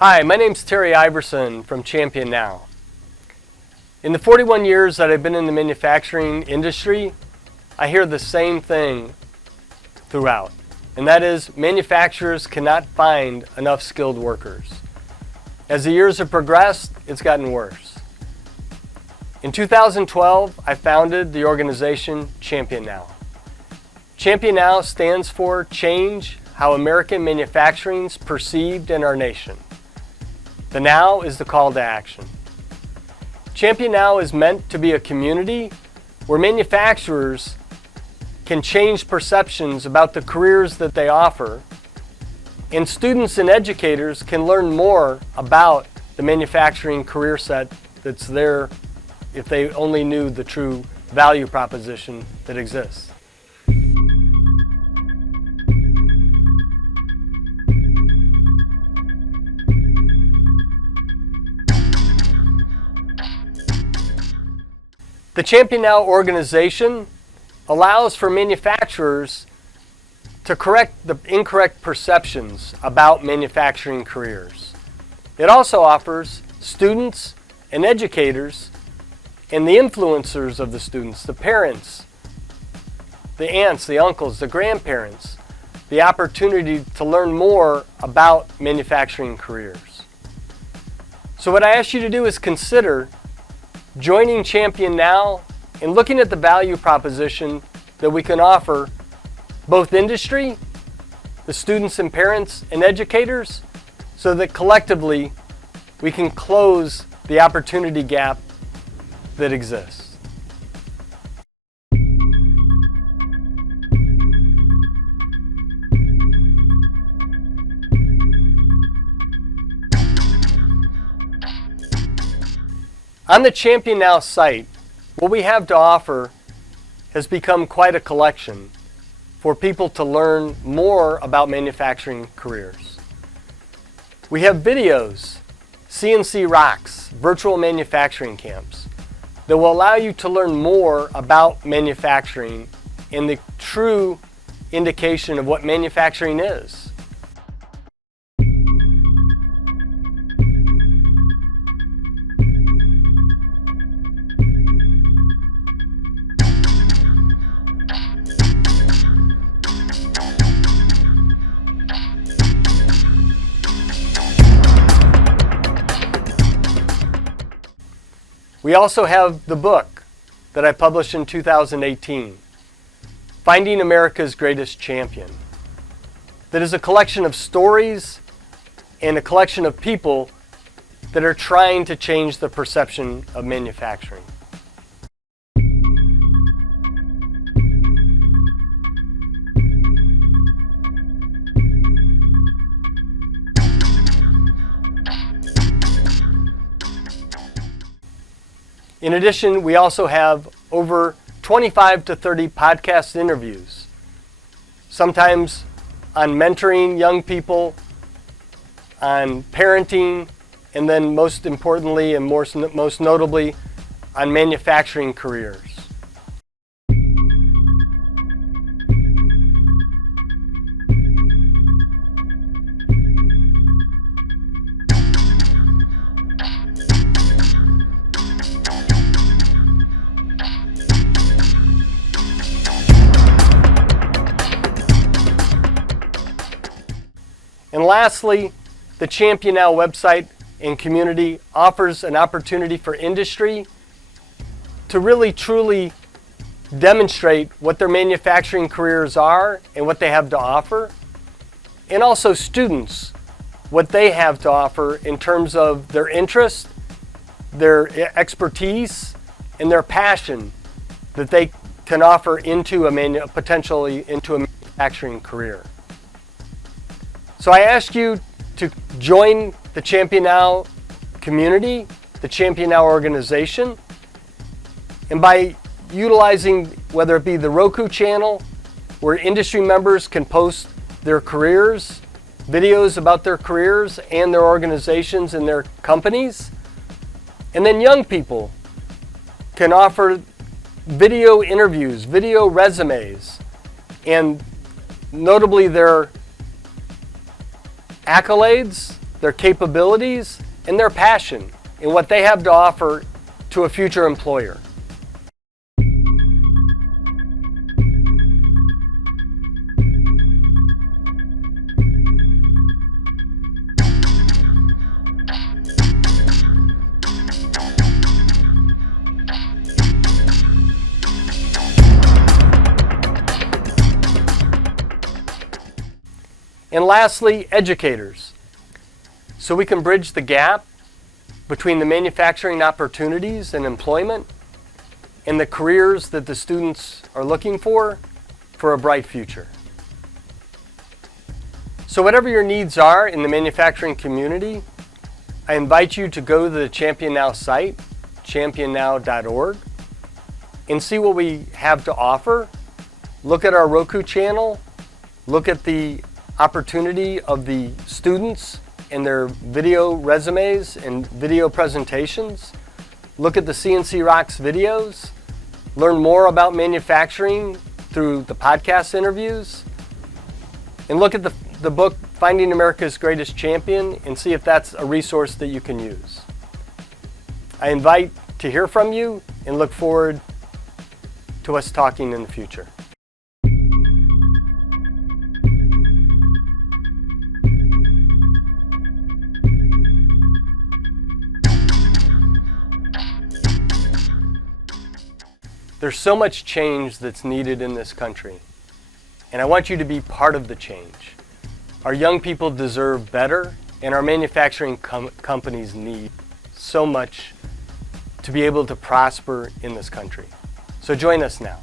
Hi, my name's Terry Iverson from Champion Now. In the 41 years that I've been in the manufacturing industry, I hear the same thing throughout, and that is manufacturers cannot find enough skilled workers. As the years have progressed, it's gotten worse. In 2012, I founded the organization Champion Now. Champion Now stands for Change How American Manufacturing is Perceived in Our Nation. The now is the call to action. Champion Now is meant to be a community where manufacturers can change perceptions about the careers that they offer, and students and educators can learn more about the manufacturing career set that's there if they only knew the true value proposition that exists. The Champion Now organization allows for manufacturers to correct the incorrect perceptions about manufacturing careers. It also offers students and educators and the influencers of the students, the parents, the aunts, the uncles, the grandparents, the opportunity to learn more about manufacturing careers. So what I ask you to do is consider joining Champion Now and looking at the value proposition that we can offer both industry, the students and parents and educators, so that collectively we can close the opportunity gap that exists. On the Champion Now site, what we have to offer has become quite a collection for people to learn more about manufacturing careers. We have videos, CNC rocks, virtual manufacturing camps that will allow you to learn more about manufacturing and the true indication of what manufacturing is. We also have the book that I published in 2018, Finding America's Greatest Champion, that is a collection of stories and a collection of people that are trying to change the perception of manufacturing. In addition, we also have over 25 to 30 podcast interviews, sometimes on mentoring young people, on parenting, and then most importantly and most notably, on manufacturing careers. And lastly, the Champion Now website and community offers an opportunity for industry to really truly demonstrate what their manufacturing careers are and what they have to offer, and also students, what they have to offer in terms of their interest, their expertise, and their passion that they can offer into potentially into a manufacturing career. So I ask you to join the Champion Now community, the Champion Now organization, and by utilizing whether it be the ROKU Channel, where industry members can post their careers, videos about their careers and their organizations and their companies, and then young people can offer video interviews, video resumes, and notably their accolades their capabilities, and their passion in what they have to offer to a future employer. And lastly, educators. So we can bridge the gap between the manufacturing opportunities and employment and the careers that the students are looking for a bright future. So whatever your needs are in the manufacturing community, I invite you to go to the Champion Now site, championnow.org, and see what we have to offer. Look at our ROKU channel, look at the opportunity of the students and their video resumes and video presentations. Look at the CNC Rocks videos. Learn more about manufacturing through the podcast interviews. And look at the book, Finding America's Greatest Champion, and see if that's a resource that you can use. I invite to hear from you and look forward to us talking in the future. There's so much change that's needed in this country, and I want you to be part of the change. Our young people deserve better, and our manufacturing companies need so much to be able to prosper in this country. So join us now.